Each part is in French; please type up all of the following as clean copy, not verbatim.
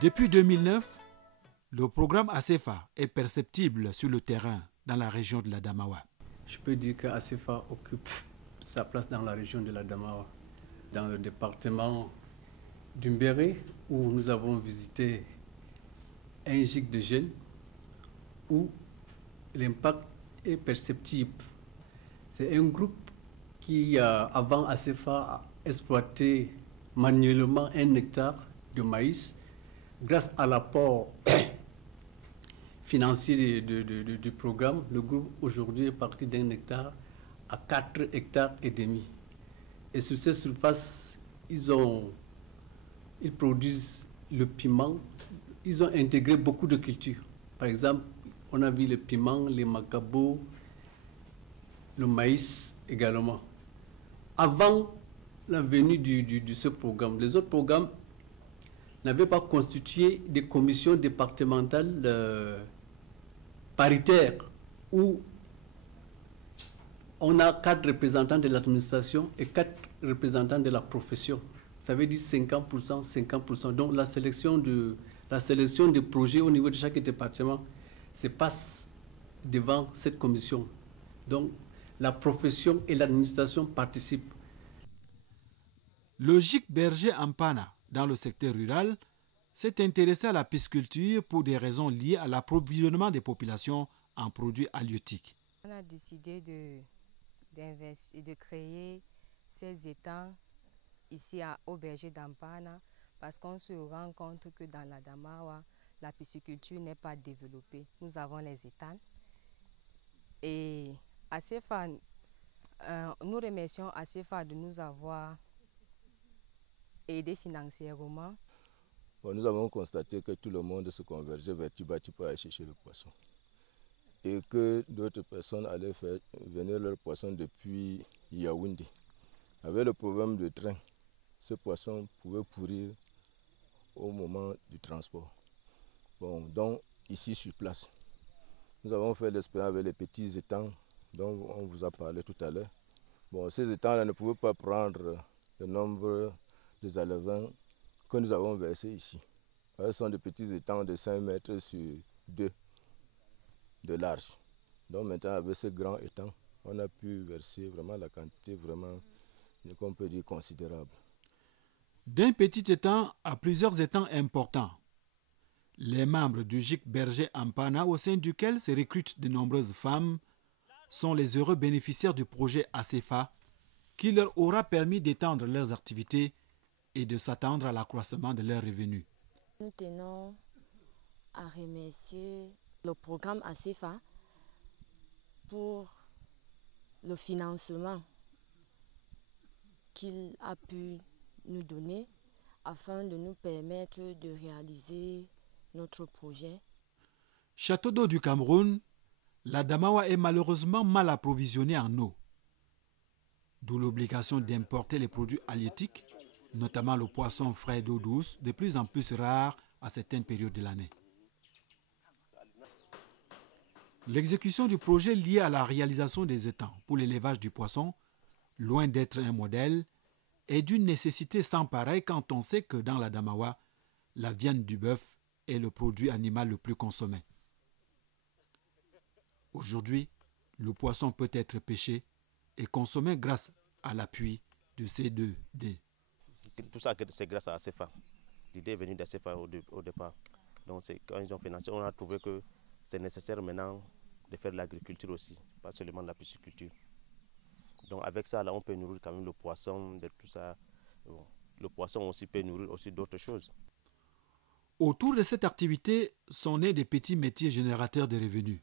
Depuis 2009, le programme ACEFA est perceptible sur le terrain dans la région de l'Adamawa. Je peux dire que ACEFA occupe sa place dans la région de l'Adamawa, dans le département d'Umbéré, où nous avons visité un gîte de jeunes, où l'impact est perceptible. C'est un groupe qui, avant ACEFA, a exploité manuellement 1 hectare de maïs. Grâce à l'apport financier du programme, le groupe aujourd'hui est parti d'1 hectare à 4 hectares et demi. Et sur ces surfaces, ils produisent le piment. Ils ont intégré beaucoup de cultures. Par exemple, on a vu le piment, les macabos, le maïs également. Avant la venue de ce programme, les autres programmes n'avaient pas constitué des commissions départementales paritaires où on a 4 représentants de l'administration et 4 représentants de la profession. Ça veut dire 50%, 50%. Donc la sélection des projets au niveau de chaque département se passe devant cette commission. Donc la profession et l'administration participent. Le GIC Berger Ampana, dans le secteur rural, s'est intéressé à la pisciculture pour des raisons liées à l'approvisionnement des populations en produits halieutiques. On a décidé de créer ces étangs ici au Berger d'Ampana parce qu'on se rend compte que dans l'Adamawa, la pisciculture n'est pas développée. Nous avons les étangs. Et ACEFA, nous remercions ACEFA de nous avoir aidés financièrement. Bon, nous avons constaté que tout le monde se convergeait vers Tibati pour aller chercher le poisson. Et que d'autres personnes allaient venir leur poisson depuis Yaoundé. Avec le problème de train, ce poisson pouvait pourrir au moment du transport. Bon, donc ici sur place, nous avons fait l'expérience avec les petits étangs dont on vous a parlé tout à l'heure. Bon, ces étangs-là ne pouvaient pas prendre le nombre des alevins que nous avons versés ici. Ce sont des petits étangs de 5 mètres sur 2 de large. Donc maintenant, avec ce grand étang, on a pu verser vraiment la quantité vraiment, qu'on peut dire, considérable. D'un petit étang à plusieurs étangs importants, les membres du GIC Berger Ampana, au sein duquel se recrutent de nombreuses femmes, sont les heureux bénéficiaires du projet ACEFA qui leur aura permis d'étendre leurs activités et de s'attendre à l'accroissement de leurs revenus. Nous tenons à remercier le programme ACEFA pour le financement qu'il a pu nous donner afin de nous permettre de réaliser notre projet. Château d'eau du Cameroun, l'Adamawa est malheureusement mal approvisionné en eau, d'où l'obligation d'importer les produits halieutiques, notamment le poisson frais d'eau douce, de plus en plus rare à certaines périodes de l'année. L'exécution du projet lié à la réalisation des étangs pour l'élevage du poisson, loin d'être un modèle, est d'une nécessité sans pareil quand on sait que dans l'Adamawa, la viande du bœuf est le produit animal le plus consommé. Aujourd'hui, le poisson peut être pêché et consommé grâce à l'appui de C2D. Tout ça, c'est grâce à ACEFA. L'idée est venue d'ACEFA au départ. Donc quand ils ont financé, on a trouvé que c'est nécessaire maintenant de faire de l'agriculture aussi, pas seulement de la pisciculture. Donc avec ça, là, on peut nourrir quand même le poisson, de tout ça. Bon, le poisson aussi peut nourrir aussi d'autres choses. Autour de cette activité sont nés des petits métiers générateurs de revenus.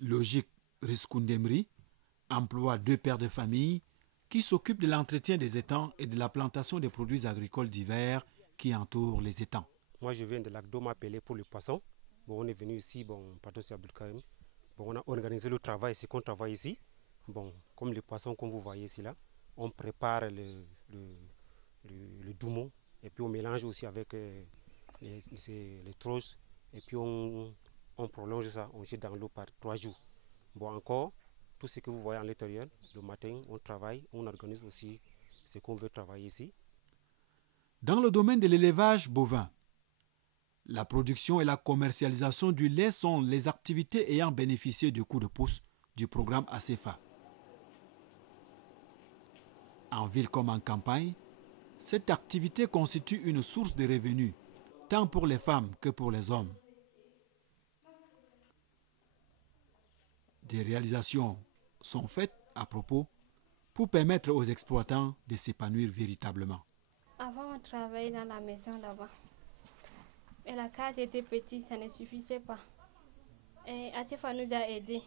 Le GIC Riskundemri emploie 2 pères de famille qui s'occupent de l'entretien des étangs et de la plantation des produits agricoles divers qui entourent les étangs. Moi, je viens de lac d'Oma-Pelé pour le poisson. Bon, on est venu ici, pardon, c'est Abdul Karim. Bon, on a organisé le travail, c'est qu'on travaille ici. Bon, comme les poissons, comme vous voyez ici, là, on prépare le doumon et puis on mélange aussi avec les trosses et puis on prolonge ça, on jette dans l'eau par 3 jours. Bon, encore, tout ce que vous voyez à l'intérieur, le matin, on travaille, on organise aussi ce qu'on veut travailler ici. Dans le domaine de l'élevage bovin, la production et la commercialisation du lait sont les activités ayant bénéficié du coup de pouce du programme ACEFA. En ville comme en campagne, cette activité constitue une source de revenus, tant pour les femmes que pour les hommes. Des réalisations sont faites à propos pour permettre aux exploitants de s'épanouir véritablement. Avant, on travaillait dans la maison là-bas. Mais la case était petite, ça ne suffisait pas. Et ACEFA nous a aidés.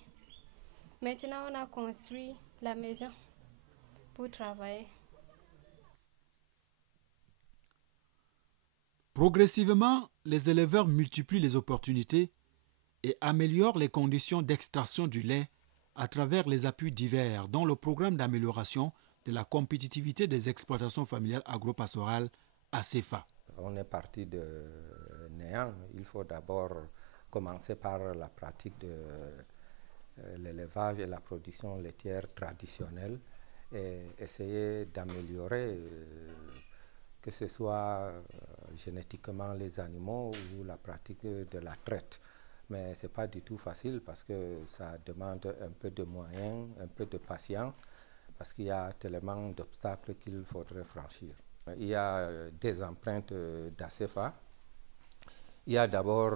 Maintenant, on a construit la maison pour travailler. Progressivement, les éleveurs multiplient les opportunités et améliorent les conditions d'extraction du lait à travers les appuis divers, dont le programme d'amélioration de la compétitivité des exploitations familiales agropastorales ACEFA. On est parti de néant. Il faut d'abord commencer par la pratique de l'élevage et la production laitière traditionnelle et essayer d'améliorer, que ce soit génétiquement les animaux ou la pratique de la traite. Mais ce n'est pas du tout facile parce que ça demande un peu de moyens, un peu de patience, parce qu'il y a tellement d'obstacles qu'il faudrait franchir. Il y a des empreintes d'ACEFA. Il y a d'abord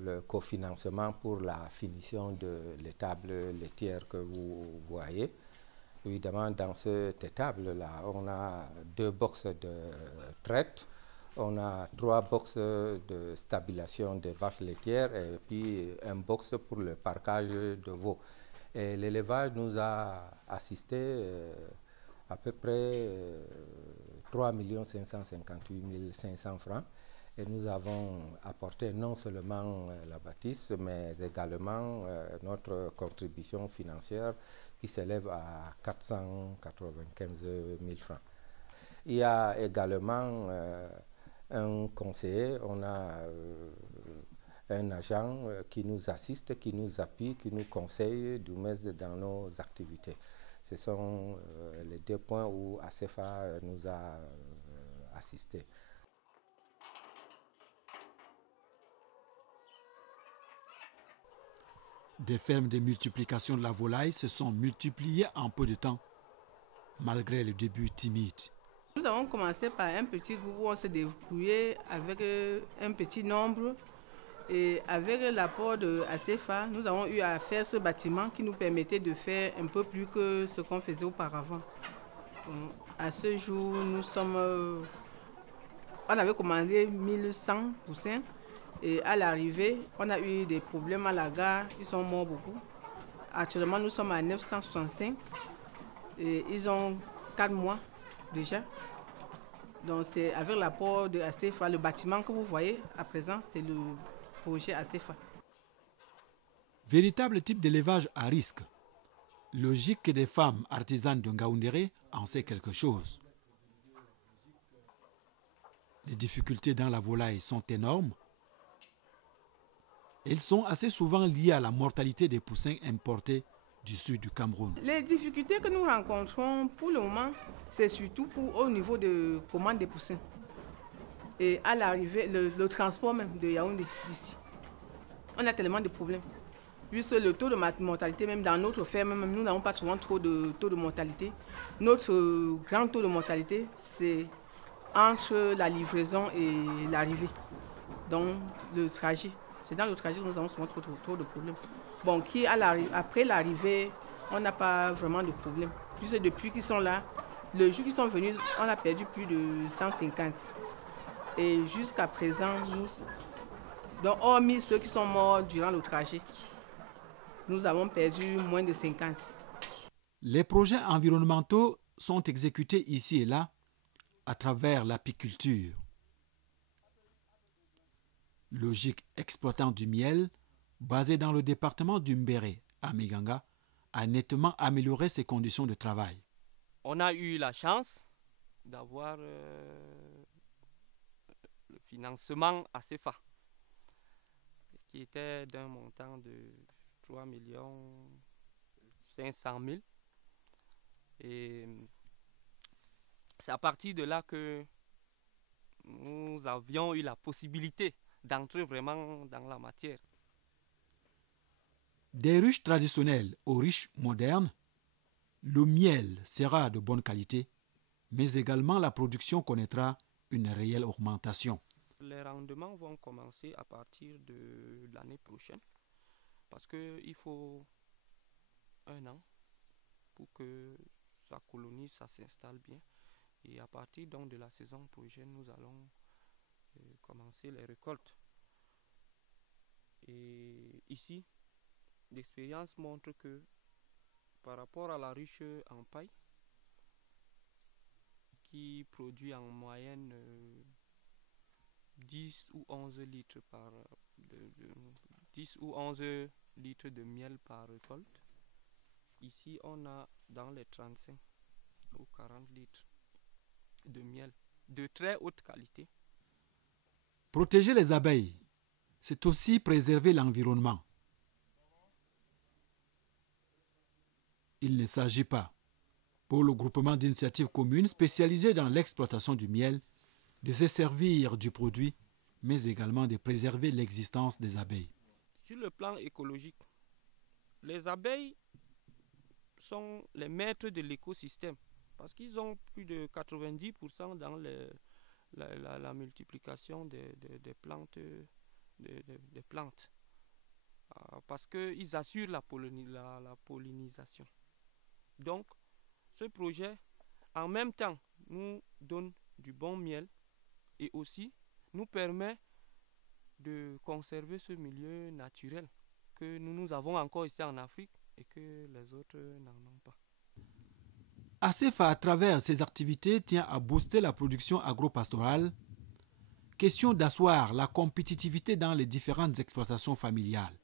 le cofinancement pour la finition de l'étable laitière que vous voyez. Évidemment, dans cette étable-là, on a 2 boxes de traite, on a 3 boxes de stabilisation des vaches laitières et puis un box pour le parquage de veaux. Et l'élevage nous a assisté à peu près 3 558 500 francs. Et nous avons apporté non seulement la bâtisse, mais également notre contribution financière qui s'élève à 495 000 francs. Il y a également un conseiller, on a un agent qui nous assiste, qui nous appuie, qui nous conseille du moins dans nos activités. Ce sont les 2 points où ACEFA nous a assistés. Des fermes de multiplication de la volaille se sont multipliées en peu de temps, malgré le début timide. Nous avons commencé par un petit groupe où on s'est débrouillé avec un petit nombre. Et avec l'apport de ACEFA, nous avons eu à faire ce bâtiment qui nous permettait de faire un peu plus que ce qu'on faisait auparavant. À ce jour, on avait commandé 1100 poussins. Et à l'arrivée, on a eu des problèmes à la gare, ils sont morts beaucoup. Actuellement, nous sommes à 965 et ils ont 4 mois déjà. Donc c'est avec l'apport de ACEFA, le bâtiment que vous voyez à présent, c'est le projet ACEFA. Véritable type d'élevage à risque. Logique que des femmes artisanes de Ngaoundéré en sait quelque chose. Les difficultés dans la volaille sont énormes. Elles sont assez souvent liées à la mortalité des poussins importés du sud du Cameroun. Les difficultés que nous rencontrons pour le moment, c'est surtout au niveau de commande des poussins. Et à l'arrivée, le transport même de Yaoundé d'ici. On a tellement de problèmes. Puisque le taux de mortalité, même dans notre ferme, même, nous n'avons pas souvent trop de taux de mortalité. Notre grand taux de mortalité, c'est entre la livraison et l'arrivée. Donc le trajet. C'est dans le trajet que nous avons souvent trop de problèmes. Bon, après l'arrivée, on n'a pas vraiment de problème. Puisque depuis qu'ils sont là, le jour qu'ils sont venus, on a perdu plus de 150. Et jusqu'à présent, donc hormis ceux qui sont morts durant le trajet, nous avons perdu moins de 50. Les projets environnementaux sont exécutés ici et là à travers l'apiculture. Logique exploitant du miel, basé dans le département du Mbéré, à Miganga, a nettement amélioré ses conditions de travail. On a eu la chance d'avoir le financement ACEFA, qui était d'un montant de 3 500 000. Et c'est à partir de là que nous avions eu la possibilité d'entrer vraiment dans la matière. Des ruches traditionnelles aux ruches modernes, le miel sera de bonne qualité, mais également la production connaîtra une réelle augmentation. Les rendements vont commencer à partir de l'année prochaine parce qu'il faut 1 an pour que ça colonise, ça s'installe bien. Et à partir donc de la saison prochaine, nous allons commencer les récoltes. Et ici, l'expérience montre que par rapport à la ruche en paille, qui produit en moyenne 10 ou 11 litres 10 ou 11 litres de miel par récolte, ici on a dans les 35 ou 40 litres de miel de très haute qualité. Protéger les abeilles, c'est aussi préserver l'environnement. Il ne s'agit pas, pour le groupement d'initiatives communes spécialisé dans l'exploitation du miel, de se servir du produit, mais également de préserver l'existence des abeilles. Sur le plan écologique, les abeilles sont les maîtres de l'écosystème parce qu'ils ont plus de 90% dans la multiplication des plantes, parce qu'ils assurent la pollinisation. Donc, ce projet, en même temps, nous donne du bon miel et aussi nous permet de conserver ce milieu naturel que nous avons encore ici en Afrique et que les autres n'en ont pas. ACEFA, à travers ses activités, tient à booster la production agro-pastorale. Question d'asseoir la compétitivité dans les différentes exploitations familiales.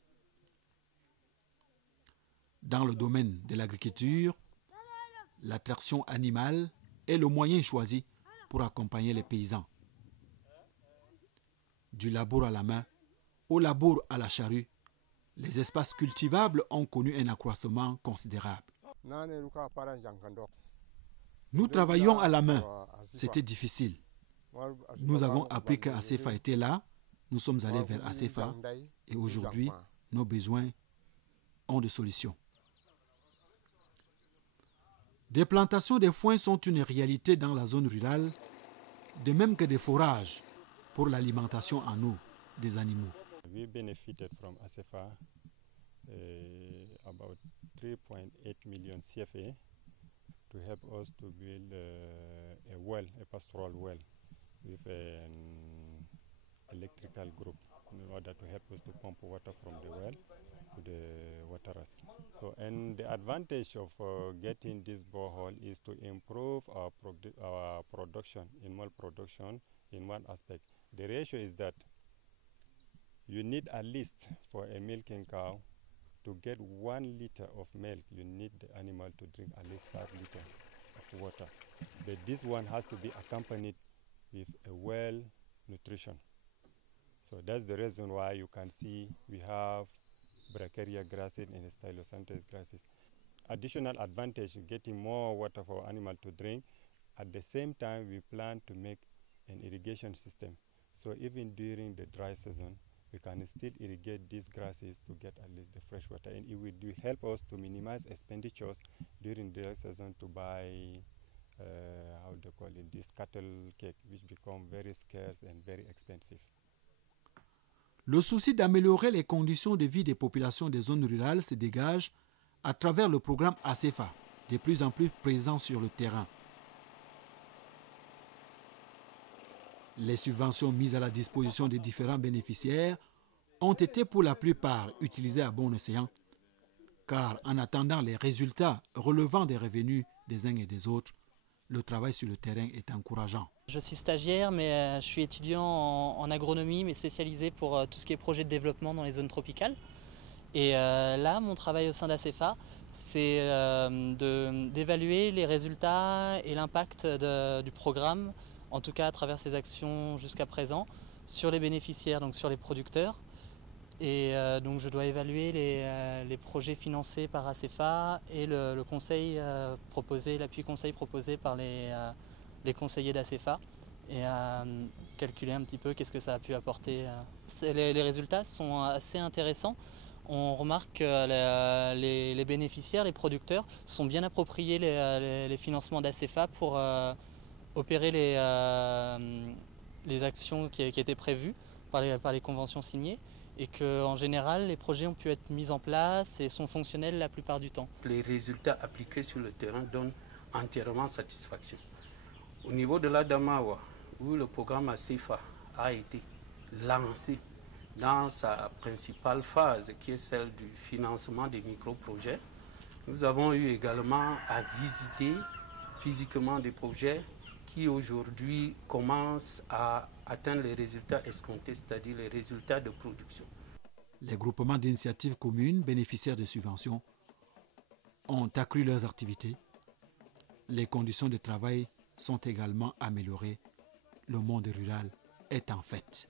Dans le domaine de l'agriculture, l'attraction animale est le moyen choisi pour accompagner les paysans. Du labour à la main au labour à la charrue, les espaces cultivables ont connu un accroissement considérable. Nous travaillions à la main, c'était difficile. Nous avons appris que ACEFA était là, nous sommes allés vers ACEFA et aujourd'hui, nos besoins ont des solutions. Des plantations de foin sont une réalité dans la zone rurale, de même que des forages pour l'alimentation en eau des animaux. We benefited from ACEFA about 3.8 million CFA to help us to build a well, a pastoral well with an electrical group in order to help us to pump water from the well to the waterers. So, and the advantage of getting this borehole is to improve our production, animal production in one aspect. The ratio is that you need at least for a milking cow to get 1 liter of milk, you need the animal to drink at least 5 liters of water. But this one has to be accompanied with a well nutrition. So that's the reason why you can see we have Bracharia grasses and Stylosanthes grasses. Additional advantage in getting more water for animal to drink. At the same time, we plan to make an irrigation system. So even during the dry season, we can still irrigate these grasses to get at least the fresh water. And it will help us to minimize expenditures during the dry season to buy, how do you call it, this cattle cake, which become very scarce and very expensive. Le souci d'améliorer les conditions de vie des populations des zones rurales se dégage à travers le programme ACEFA, de plus en plus présent sur le terrain. Les subventions mises à la disposition des différents bénéficiaires ont été pour la plupart utilisées à bon escient, car en attendant les résultats relevant des revenus des uns et des autres, le travail sur le terrain est encourageant. Je suis stagiaire, mais je suis étudiant en agronomie, mais spécialisé pour tout ce qui est projet de développement dans les zones tropicales. Et là, mon travail au sein d'ACEFA, c'est d'évaluer les résultats et l'impact du programme, en tout cas à travers ses actions jusqu'à présent, sur les bénéficiaires, donc sur les producteurs. Et donc je dois évaluer les projets financés par ACEFA et le conseil proposé, l'appui conseil proposé par les conseillers d'ACEFA. et à calculer un petit peu qu'est-ce que ça a pu apporter. Les résultats sont assez intéressants. On remarque que les bénéficiaires, les producteurs, sont bien appropriés les financements d'ACEFA pour opérer les actions qui étaient prévues par les conventions signées, et qu'en général, les projets ont pu être mis en place et sont fonctionnels la plupart du temps. Les résultats appliqués sur le terrain donnent entièrement satisfaction. Au niveau de l'Adamawa, où le programme ACEFA a été lancé dans sa principale phase, qui est celle du financement des micro-projets, nous avons eu également à visiter physiquement des projets qui aujourd'hui commencent à atteindre les résultats escomptés, c'est-à-dire les résultats de production. Les groupements d'initiatives communes bénéficiaires de subventions ont accru leurs activités. Les conditions de travail sont également améliorées. Le monde rural est en fête.